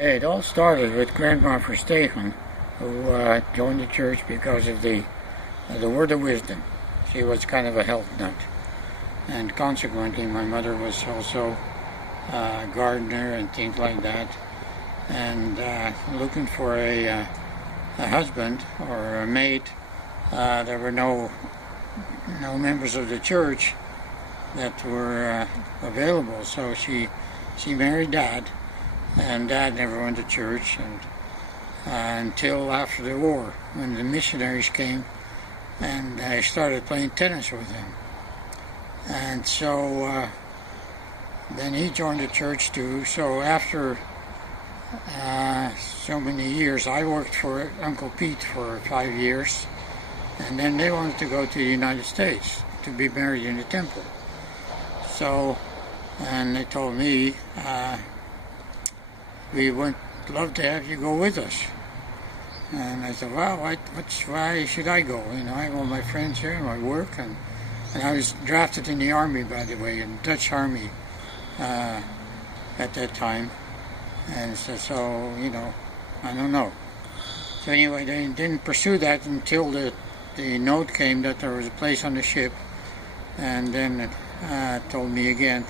It all started with Grandma Verstegen, who joined the church because of the word of wisdom. She was kind of a health nut, and consequently, my mother was also a gardener and things like that, and looking for a husband or a mate. There were no members of the church that were available, so she married Dad. And Dad never went to church until after the war, when the missionaries came, and I started playing tennis with him. And so then he joined the church too. So after so many years, I worked for Uncle Pete for 5 years, and then they wanted to go to the United States to be married in the temple. So, and they told me, we would love to have you go with us. And I said, well, why should I go? You know, I have all my friends here, my work, and I was drafted in the army, by the way, in the Dutch army at that time. And so, you know, I don't know. So anyway, they didn't pursue that until the note came that there was a place on the ship, and then it told me again.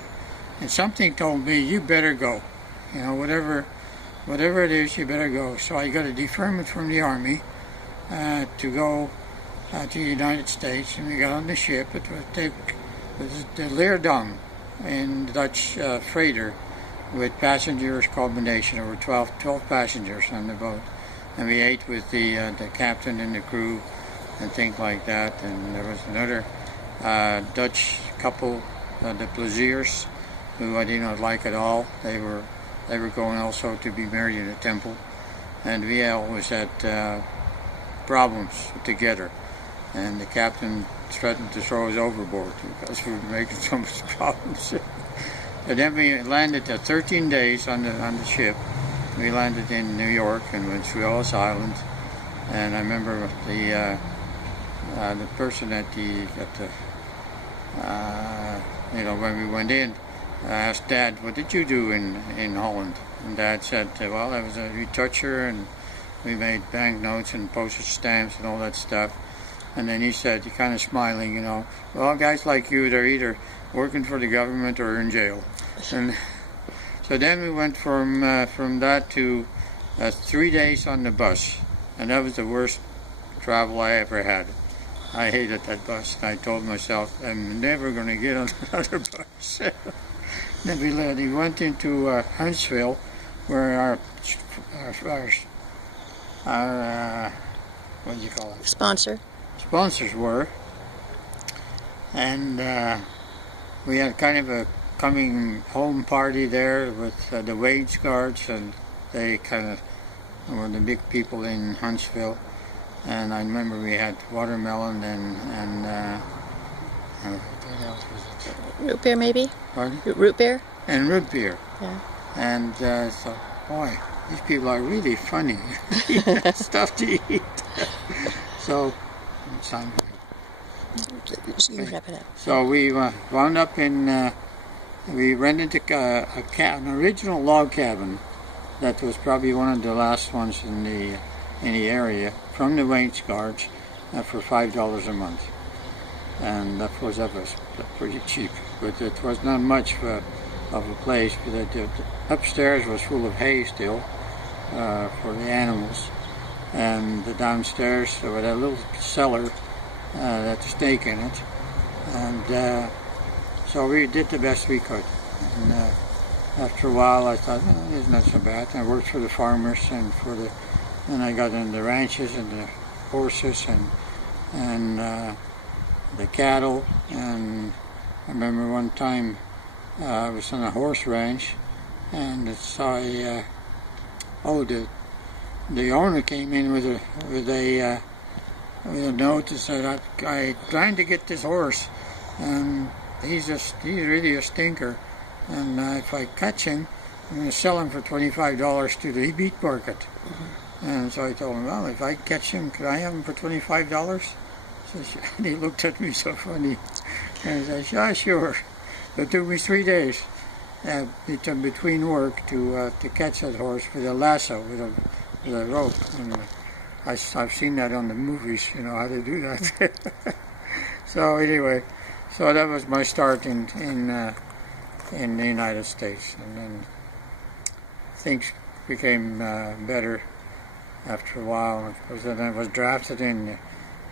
And something told me, you better go. You know, whatever it is, you better go. So I got a deferment from the Army to go to the United States, and we got on the ship. It was the Leerdam in Dutch freighter with passengers combination. There were 12 passengers on the boat, and we ate with the captain and the crew and things like that. And there was another Dutch couple, the Pleziers, who I did not like at all. They were going also to be married in a temple, and we always had problems together, and the captain threatened to throw us overboard because we were making so much problems. And then we landed 13 days on the ship. We landed in New York and went through Ellis Island, and I remember the person at the you know, when we went in, I asked Dad, what did you do in Holland? And Dad said, well, I was a retoucher, and we made banknotes and postage stamps and all that stuff. And then he said, kind of smiling, you know, well, guys like you, they're either working for the government or in jail. And so then we went from that to 3 days on the bus, and that was the worst travel I ever had. I hated that bus. I told myself, I'm never going to get on another bus. Then we went into Huntsville, where our what do you call it? Sponsors were, and we had kind of a coming home party there with the Wage Guards, and they kind of were the big people in Huntsville. And I remember we had watermelon and what else was it? Root beer, maybe? Pardon? Root beer? And root beer. Yeah. And so, boy, these people are really funny. Stuff to eat. So, it's time. Wrap it up. So we wound up in, we rented an original log cabin that was probably one of the last ones in the area from the Wage Guards for $5 a month. And of course that was pretty cheap, but it was not much of a place. But the upstairs was full of hay still for the animals, and the downstairs there was a little cellar that had a snake in it, and so we did the best we could. And after a while I thought, it's not so bad. I worked for the farmers and and I got in the ranches and the horses and the cattle. And I remember one time I was on a horse ranch, and I saw the owner came in with a note that said, I'm trying to get this horse, and he's really a stinker, and if I catch him, I'm going to sell him for $25 to the meat market. Mm-hmm. And so I told him, well, if I catch him, could I have him for $25? And he looked at me so funny, and I said, yeah, sure. It took me 3 days. between work to catch that horse with a lasso, with a rope. And I've seen that on the movies, you know, how to do that. So anyway, so that was my start in the United States, and then things became better after a while, because then I was drafted in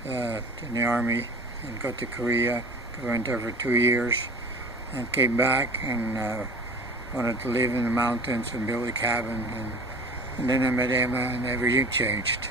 the army and got to Korea. I went there for 2 years and came back and wanted to live in the mountains and build a cabin, and then I met Emma and everything changed.